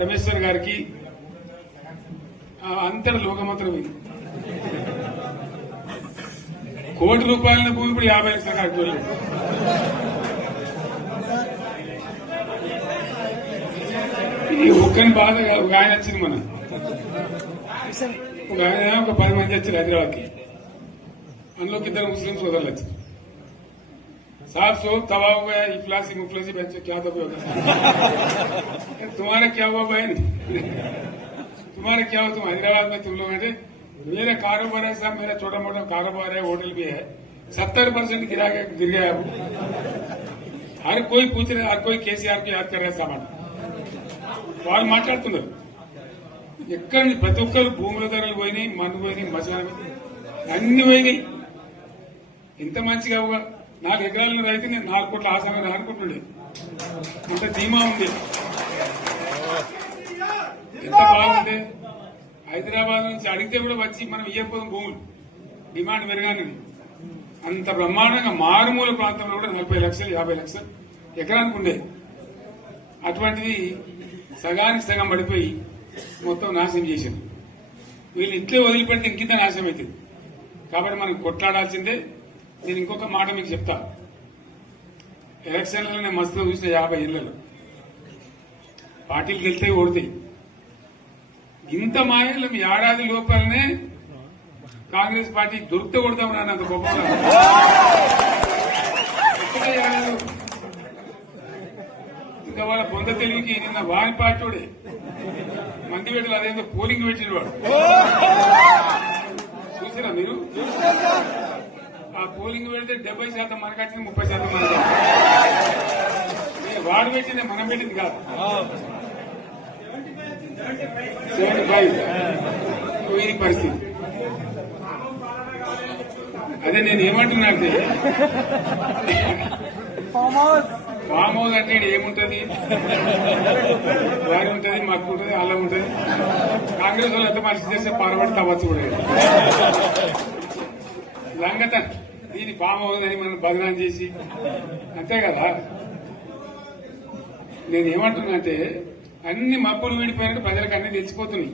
రమేశ్వర్ గారికి అంతటి లోకమంత్రం ఇది. కోటి రూపాయల భూమి ఇప్పుడు 50 లక్షల కట్టుకోలేదు. ఈ ఒక్కని బాధ ఒక ఆయన వచ్చింది, ఒక ఆయన ఒక 10 మంది వచ్చారు హైదరాబాద్కి. అందులోకి 2 ముస్లిం సోదరులు వచ్చారు. साहब सोब तबाह हो गया, इफलासी मुफलसी बच्चे क्या दबे होगा तुम्हारा क्या हुआ बहन, तुम्हारा क्या हुआ? तुम हैदराबाद में तुम लोग हैं, मेरा कारोबार है साहब, मेरा छोटा मोटा कारोबार है, होटल भी है, 70% गिर गया। हर कोई पूछ रहे, हर कोई केसीआर को याद कर रहे सामान వాళ్ళు మాట్లాడుతున్నారు. ఎక్కడ ప్రతి ఒక్కరు భూముల ధరలు పోయినాయి, మన్ను పోయినాయి, మసాలా అన్ని పోయినాయి. ఇంత మంచిగా 4 ఎకరాల రైతు నేను 4 కోట్ల ఆసామని అనుకుంటుండే, అంత ధీమా ఉంది. ఎంత బాగుంటే హైదరాబాద్ నుంచి అడిగితే కూడా వచ్చి మనం ఇయ్యకపోదాం భూములు, డిమాండ్ పెరగానే. అంత బ్రహ్మాండంగా మారుమూల ప్రాంతంలో కూడా 40 లక్షలు 50 లక్షలు ఎకరానికి ఉండే. అటువంటిది సగానికి సగం పడిపోయి మొత్తం నాశనం చేశారు. వీళ్ళు ఇట్లే వదిలిపెడితే ఇంకింత నాశనం అవుతుంది. కాబట్టి మనం కొట్లాడాల్సిందే. నేను ఇంకొక మాట మీకు చెప్తా. ఎలక్షన్లలో నేను మస్తుగా చూసిన 50 ఇళ్లలో పార్టీలు గెలితే ఓడితాయి. ఇంత మాయలు ఏడాది లోపలనే కాంగ్రెస్ పార్టీ దొరికితే కొడతాం నాన్న, అంత గొప్ప ఇంకా వాళ్ళ పొంద తెలివికి నిన్న వారి పార్టీడే మంది పెట్టలు అదేందో పోలింగ్ పెట్టిన వాడు చూసినా మీరు? ఆ పోలింగ్ పెడితే 70% మనకు వచ్చింది, 30% మనకి. వాడు పెట్టింది మనం పెట్టింది కాదు. 75 ఇది పరిస్థితి. అదే నేను ఏమంటున్నా అంటే, ఫామ్ హౌస్ అంటే ఏముంటది, వారి ఉంటది, మాకు ఉంటది, అల్లం ఉంటది. కాంగ్రెస్ వాళ్ళు ఎంత మంచి చేస్తే పారబడి తవ్వచ్చు కూడా లంగత. దీన్ని ఫామ్ హౌస్ అని మనం బదనాం చేసి అంతే కదా. నేను ఏమంటున్నా అంటే, అన్ని మబ్బులు విడిపోయినట్టు ప్రజలకు అన్ని తెలిసిపోతున్నాయి.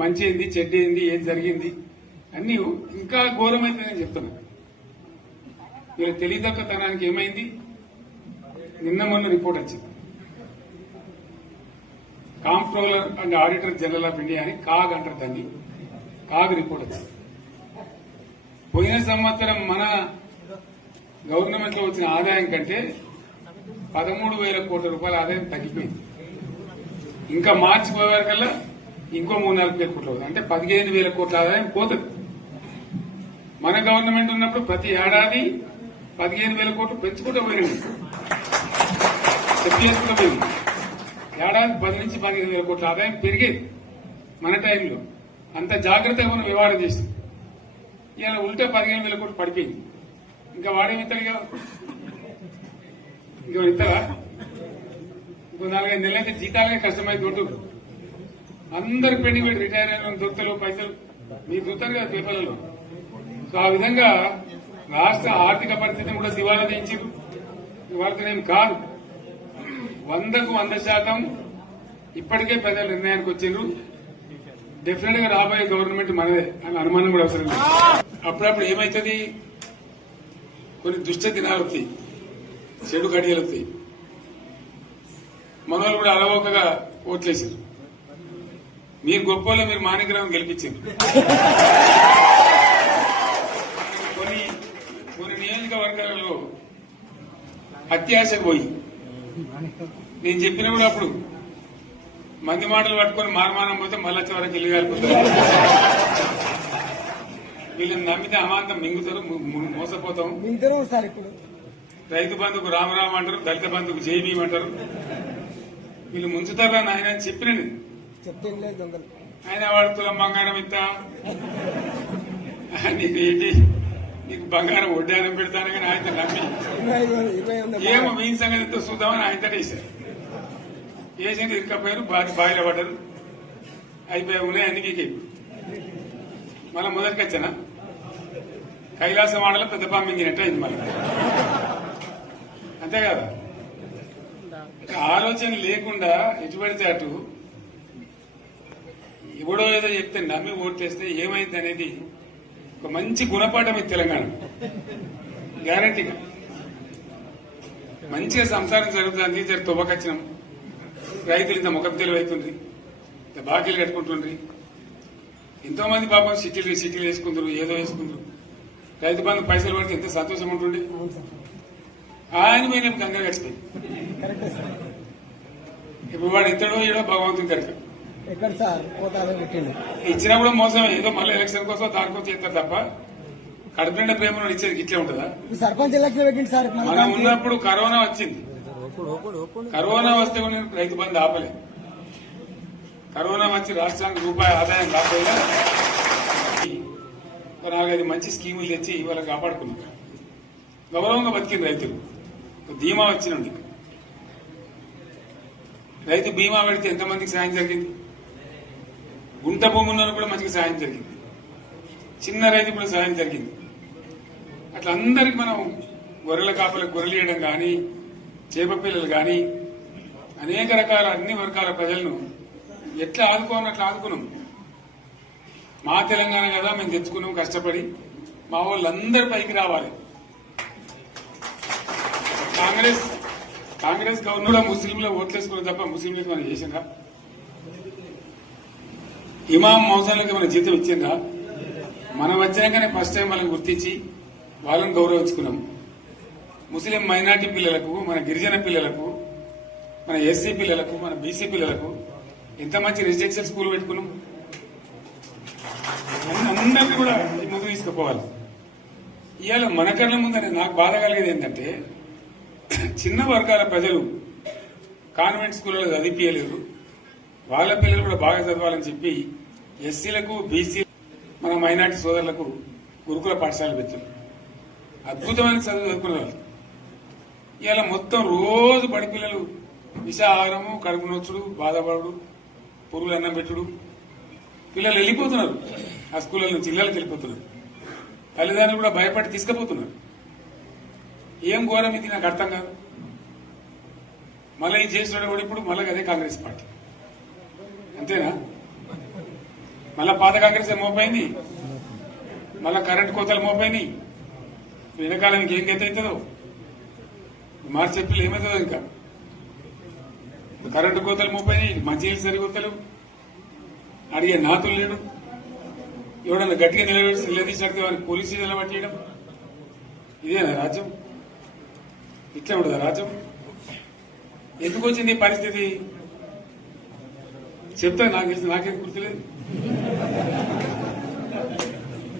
మంచి ఏంది, చెడ్డ ఏంది, ఏం జరిగింది అన్ని ఇంకా ఘోరమైందని చెప్తున్నా. వీళ్ళ తెలియదక్కతనానికి ఏమైంది? నిన్న మొన్న రిపోర్ట్ వచ్చింది. Comptroller and auditor general of India అని కాగ్ అంటారు దాన్ని. కాగ్ రిపోర్ట్ వచ్చింది. పోయిన సంవత్సరం మన గవర్నమెంట్ లో వచ్చిన ఆదాయం కంటే 13,000 కోట్ల రూపాయల ఆదాయం తగ్గిపోయింది. ఇంకా మార్చి పోయేకల్లా ఇంకో 3-4 వేల కోట్లు అవుతుంది. అంటే 15,000 కోట్ల ఆదాయం పోతుంది. మన గవర్నమెంట్ ఉన్నప్పుడు ప్రతి ఏడాది 15,000 కోట్లు పెంచుకుంటూ పోయింది, చెప్పేసుకుంటూ పోయింది. ఏడాది 10 నుంచి 15,000 కోట్ల ఆదాయం పెరిగేది మన టైంలో. అంత జాగ్రత్తగా మనం వ్యవహారం చేస్తాం. ఇలా ఉల్టా 15,000 కోట్లు పడిపోయింది. ఇంకా వాడేమిస్తాడుగా, ఇంకో ఇస్తారా? ఇంకో 4-5 నెలలైతే జీతాలనే కష్టమైంది. దొడ్డు అందరు పెండింగ్ పెట్టి రిటైర్ అయిన దొరుకుతలు పైసలు మీరు చూస్తారు కదా పేపర్లలో. సో ఆ విధంగా రాష్ట్ర ఆర్థిక పరిస్థితిని కూడా దివాలా తీయించారు. వాళ్ళతోనేం కాదు, 100కు 100% ఇప్పటికే ప్రజల నిర్ణయానికి వచ్చిండ్రు. డెఫినెట్ గా రాబోయే గవర్నమెంట్ మనదే అని అనుమానం కూడా అవసరం లేదు. అప్పుడప్పుడు ఏమైతుంది, కొన్ని దుష్ట దినాలు వస్తాయి, చెడు గడియలు వస్తాయి. మనోళ్ళు కూడా అలవోకగా ఓట్లేసారు. మీరు గొప్పలో మీరు మాణిగ్రహం గెలిపించారు. కొన్ని నియోజకవర్గాలలో అత్యాశకు పోయి నేను చెప్పిన కూడా అప్పుడు మంది మాటలు పట్టుకొని మారమానం పోతే మళ్ళీ వరకు ఇల్లు కాలిపోతారు. వీళ్ళని నమ్మితే అమాంతం మింగుతారు, మోసపోతాం. రైతు బంధుకు రామరామ అంటారు, దళిత బంధుకు జైబీ అంటారు. వీళ్ళు ముంచుతారా నాయన అని చెప్పిన ఆయన వాడు తులం బంగారం ఇస్తా, నీకు ఏంటి, నీకు బంగారం వడ్డానం పెడతాను కానీ ఆయన నమ్మి ఏమో మీ సంగతి ఎంతో చూద్దామని ఆయన వేశారు. వేసింది ఇరుకపోయారు, బాయిలో పడ్డారు, అయిపోయి ఉన్నాయి అన్ని మళ్ళీ మొదటికి వచ్చానా కైలాసం ఆడలో పెద్ద పామింగినట్టు అయింది మళ్ళీ. అంతే కదా. ఆలోచన లేకుండా ఎటు పడితే అటు ఎవడో ఏదో చెప్తే నమ్మి ఓట్లేస్తే ఏమైంది అనేది ఒక మంచి గుణపాఠం ఇది తెలంగాణ గ్యారంటీగా. మంచిగా సంసారం జరుగుతుంది. జర తువ్వకచ్చినాం, రైతులు ఇంత ముఖం తెలివైతుంది, ఇంత బాకీలు కట్టుకుంటుండ్రి. ఎంతో మంది పాపం సిటీలు వేసుకుందరు, ఏదో వేసుకుందరు. రైతు బంధు పైసలు పడితే ఎంత సంతోషం ఉంటుండే. ఆయన మీద గంగలు గడిచిపోయి ఇప్పుడు వాడు ఇతడో ఏడో భగవంతుని కనుక ఇచ్చినా కూడా మోసం. ఏదో మళ్ళీ ఎలక్షన్ కోసం దానికోసం చేస్తారు తప్ప కడుపు నిండా ప్రేమ ఇచ్చేది ఇట్లే ఉంటుందా? సర్పంచ్ ఎలక్షన్ పెట్టింది సార్. మనం ఉన్నప్పుడు కరోనా వచ్చింది. కరోనా వస్తే కూడా నేను రైతు బంధు ఆపలేదు. కరోనా వచ్చి రాష్ట్రానికి రూపాయి ఆదాయం రాకపోయినా 4-5 మంచి స్కీములు తెచ్చి వాళ్ళకి కాపాడుకున్నాం. గౌరవంగా బతికింది రైతులు. బీమా వచ్చినండి. రైతు బీమా పెడితే ఎంతమందికి సాయం జరిగింది? గుంట భూమి ఉన్న కూడా మంచిగా సాయం జరిగింది. చిన్న రైతు కూడా సాయం జరిగింది. అట్లా అందరికి మనం గొర్రెల కాపలకు గొర్రెలు వేయడం కానీ, చేప పిల్లలు కానీ, అనేక రకాల అన్ని వర్గాల ప్రజలను ఎట్లా ఆదుకోవాలని ఆదుకున్నాం. మా తెలంగాణ కదా మేము తెచ్చుకున్నాం కష్టపడి. మా వాళ్ళందరూ పైకి రావాలి. కాంగ్రెస్ గవర్నర్ ముస్లింలు ఓట్లేసుకున్న తప్ప ముస్లింలకు మనం చేసిందా? ఇమాం మౌజాలకు మన జీతం ఇచ్చిందా? మనం వచ్చినాకనే ఫస్ట్ టైం వాళ్ళని గుర్తించి వాళ్ళని గౌరవించుకున్నాం. ముస్లిం మైనార్టీ పిల్లలకు, మన గిరిజన పిల్లలకు, మన ఎస్సీ పిల్లలకు, మన బీసీ పిల్లలకు ఎంత మంచి రెసిడెన్షియల్ స్కూల్ పెట్టుకున్నాం. అందరినీ కూడా ముందు తీసుకుపోవాలి. ఇవాళ మన కళ్ళ ముందని నాకు బాధ కలిగేది ఏంటంటే, చిన్న వర్గాల ప్రజలు కాన్వెంట్ స్కూళ్ళలో చదివించలేరు. వాళ్ళ పిల్లలు కూడా బాగా చదవాలని చెప్పి ఎస్సీలకు, బీసీ, మన మైనార్టీ సోదరులకు గురుకుల పాఠశాలలు పెట్టారు. అద్భుతమైన చదువు చదువుకునే వాళ్ళు. ఇవాళ మొత్తం రోజు బడి పిల్లలు విషాహారము, కడుపు నొచ్చుడు, బాధపడు, పురుగులు అన్నం పెట్టుడు. పిల్లలు వెళ్ళిపోతున్నారు. ఆ స్కూళ్ళ నుంచి ఇళ్లకి వెళ్ళిపోతున్నారు. తల్లిదండ్రులు కూడా భయపడి తీసుకుపోతున్నారు. ఏం ఘోరం ఇది నాకు అర్థం కాదు. మళ్ళీ ఇది చేసిన కూడా ఇప్పుడు మళ్ళీ అదే కాంగ్రెస్ పార్టీ. అంతేనా? మళ్ళా పాత కాంగ్రెస్ మోపైంది, మళ్ళా కరెంటు కోతలు మోపైనాయి. వెనకాలానికి ఏం గతి అవుతుందో మార్చి చెప్పి ఏమవుతుందో. ఇంకా కరెంటు కోతలు మోపైనాయి, మంచినీళ్ళు సరికొత్తలు, అడిగే నాతులు లేడు. ఎవడన్నా గట్టిగా నిలదీసినట్టు వారికి పోలీసు స్టేషన్లో పట్టేయడం. ఇదేనా రాజ్యం? ఇట్లా ఉండదా రాజ్యం? ఎందుకు వచ్చింది ఈ పరిస్థితి చెప్తా. నాకు తెలిసి నాకేం గుర్తులేదు.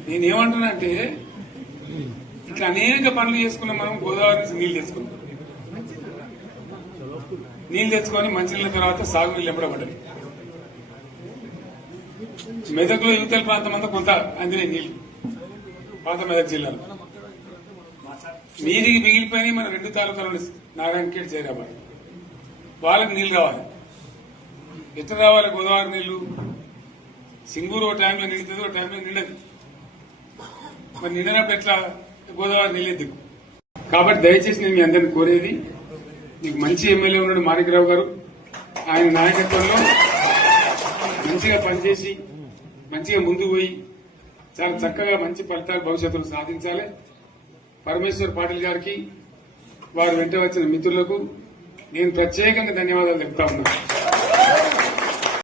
నేనేమంటున్నా అంటే, ఇట్లా అనేక పనులు చేసుకున్నాం మనం. గోదావరి నుంచి నీళ్లు తెచ్చుకున్నాం. నీళ్లు తెచ్చుకొని మంచినీళ్ళ తర్వాత సాగునీళ్ళు ఎంపడబడ్డాయి. మెదక్లో యువతల ప్రాంతం అంతా కొంత అందినాయి నీళ్లు. పాత మెదక్ జిల్లాలో నీటికి మిగిలిపోయినాయి. మన 2 తాలూకాలు నారాయణఖేడ్, జైరాబాద్. వాళ్ళకి నీళ్లు రావాలి. ఎట్లా రావాలి గోదావరి నీళ్లు? సింగూరు ఒక టైంలో నిండుతుంది, ఒక టైంలో నిండదు. మరి నిండినప్పుడు ఎట్లా గోదావరి నీళ్ళు దిక్కు? కాబట్టి దయచేసి నేను మీ అందరిని కోరేది, మీకు మంచి ఎమ్మెల్యే ఉన్నాడు మాణిక్రావు గారు. ఆయన నాయకత్వంలో మంచిగా పనిచేసి మంచిగా ముందుకు పోయి చాలా చక్కగా మంచి ఫలితాలు భవిష్యత్తులో సాధించాలి. పరమేశ్వర్ పాటిల్ గారికి, వారు వెంట వచ్చిన మిత్రులకు నేను ప్రత్యేకంగా ధన్యవాదాలు చెప్తా ఉన్నాను.